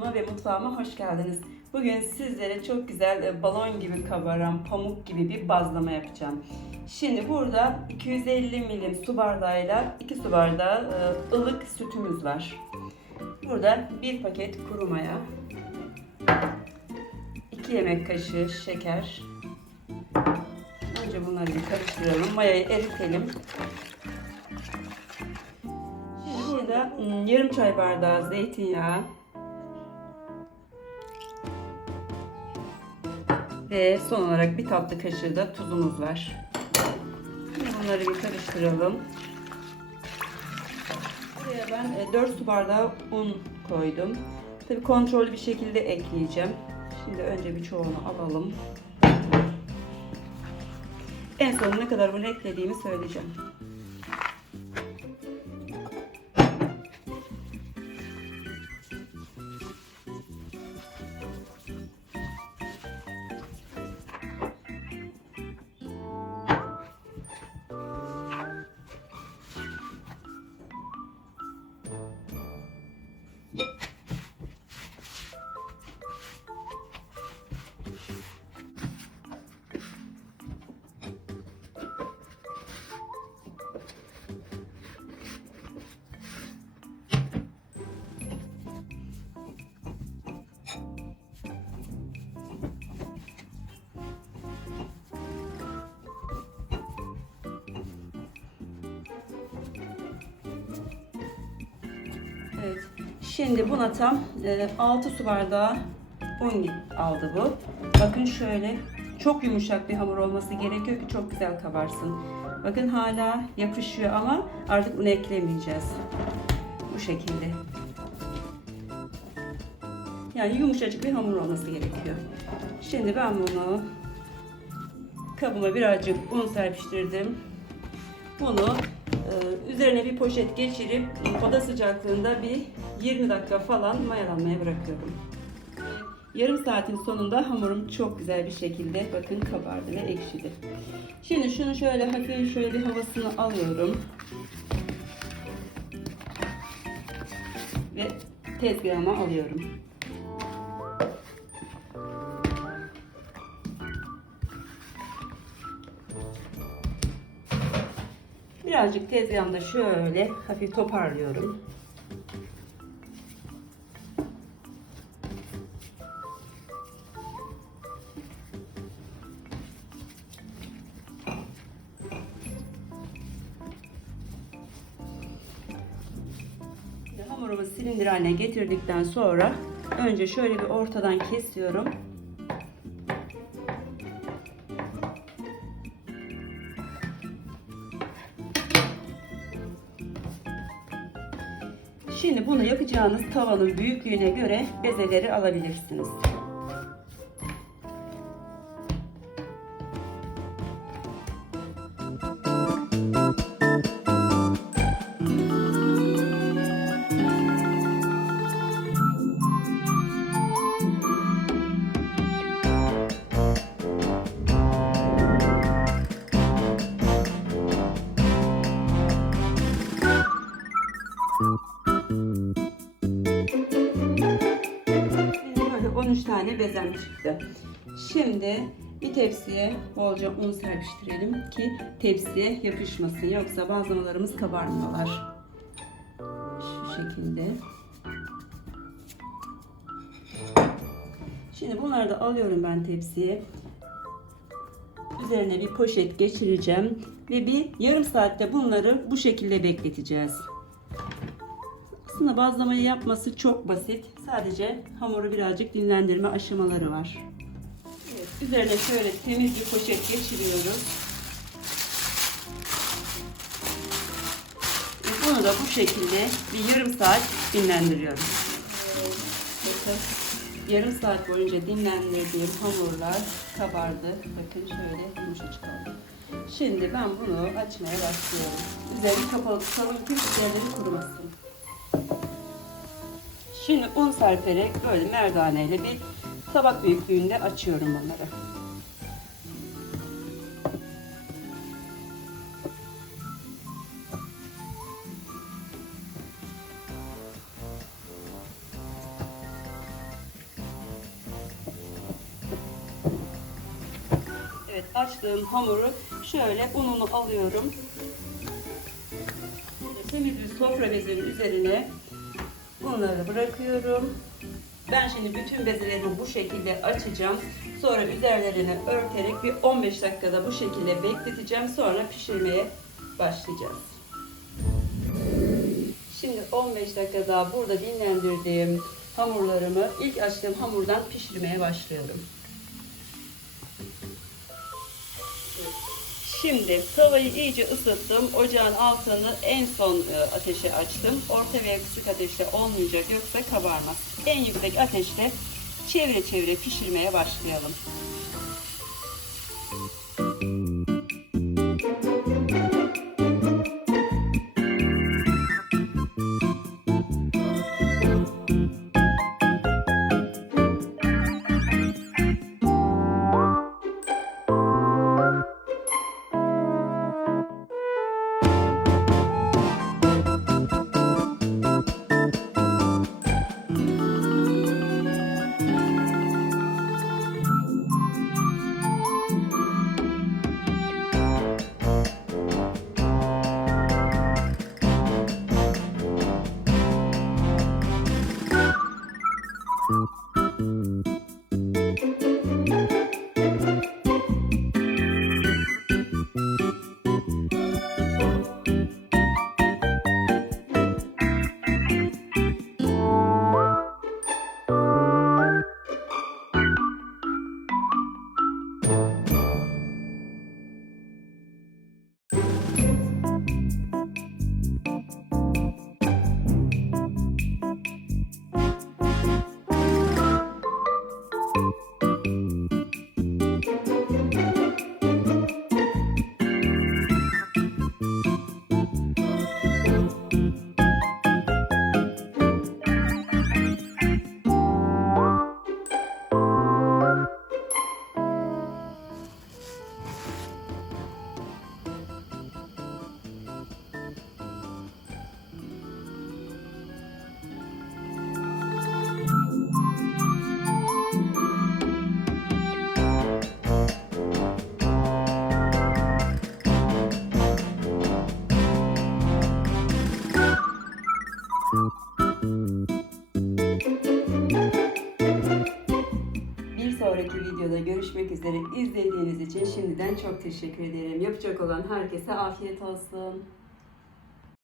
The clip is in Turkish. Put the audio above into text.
kanalıma ve mutfağıma hoş geldiniz. Bugün sizlere çok güzel e, balon gibi kabaran, pamuk gibi bir bazlama yapacağım. Şimdi burada 250 milim su bardağıyla 2 su bardağı e, ılık sütümüz var. Burada bir paket kuru maya, 2 yemek kaşığı şeker. Önce bunları karıştıralım. Mayayı eritelim. Burada ım, yarım çay bardağı zeytinyağı ve son olarak bir tatlı kaşığı da tuzumuz var. Şimdi bunları bir karıştıralım. Buraya ben e, 4 su bardağı un koydum. Tabii kontrollü bir şekilde ekleyeceğim. Şimdi önce bir çoğunu alalım. En son ne kadar bunu eklediğimi söyleyeceğim. Şimdi buna tam e, 6 su bardağı un aldı bu. Bakın şöyle çok yumuşak bir hamur olması gerekiyor ki çok güzel kabarsın. Bakın hala yapışıyor ama artık un eklemeyeceğiz. Bu şekilde. Yani yumuşacık bir hamur olması gerekiyor. Şimdi ben bunu kabıma birazcık un serpiştirdim. Bunu e, üzerine bir poşet geçirip oda sıcaklığında bir 20 dakika falan mayalanmaya bırakıyorum. Yarım saatin sonunda hamurum çok güzel bir şekilde bakın kabardı ve ekşidi. Şimdi şunu şöyle hafif şöyle bir havasını alıyorum. Ve tezgahıma alıyorum. Birazcık tezgahımda şöyle hafif toparlıyorum. Hamurumu silindir haline getirdikten sonra önce şöyle bir ortadan kesiyorum. Şimdi bunu yapacağınız tavanın büyüklüğüne göre bezeleri alabilirsiniz. Tane bezem çıktı. Şimdi bir tepsiye bolca un serpiştirelim ki tepsiye yapışmasın. Yoksa bazlamalarımız kabarmıyorlar. Şu şekilde. Şimdi bunları da alıyorum ben tepsiye. Üzerine bir poşet geçireceğim ve bir yarım saatte bunları bu şekilde bekleteceğiz. Aslında bazlamayı yapması çok basit. Sadece hamuru birazcık dinlendirme aşamaları var. Evet, üzerine şöyle temiz bir poşet geçiriyoruz. Bunu da bu şekilde bir yarım saat dinlendiriyoruz. Bakın yarım saat boyunca dinlendirdiğim hamurlar kabardı. Bakın şöyle yumuşacık oldu. Şimdi ben bunu açmaya başlıyorum. Üzerini kapalı tutalım ki üzerleri kurumasın. Şimdi un serperek böyle merdaneyle bir tabak büyüklüğünde açıyorum bunları. Evet açtığım hamuru şöyle ununu alıyorum. Temiz bir sofra bezinin üzerine bunları bırakıyorum. Ben şimdi bütün bezelerimi bu şekilde açacağım. Sonra üzerlerini örterek bir 15 dakikada bu şekilde bekleteceğim. Sonra pişirmeye başlayacağız. Şimdi 15 dakika daha burada dinlendirdiğim hamurlarımı ilk açtığım hamurdan pişirmeye başlıyorum. Şimdi tavayı iyice ısıttım. Ocağın altını en son e, ateşe açtım. Orta veya kısık ateşte olmayacak yoksa kabarmaz. En yüksek ateşte çevire çevire pişirmeye başlayalım. Bir sonraki videoda görüşmek üzere. İzlediğiniz için şimdiden çok teşekkür ederim. Yapacak olan herkese afiyet olsun.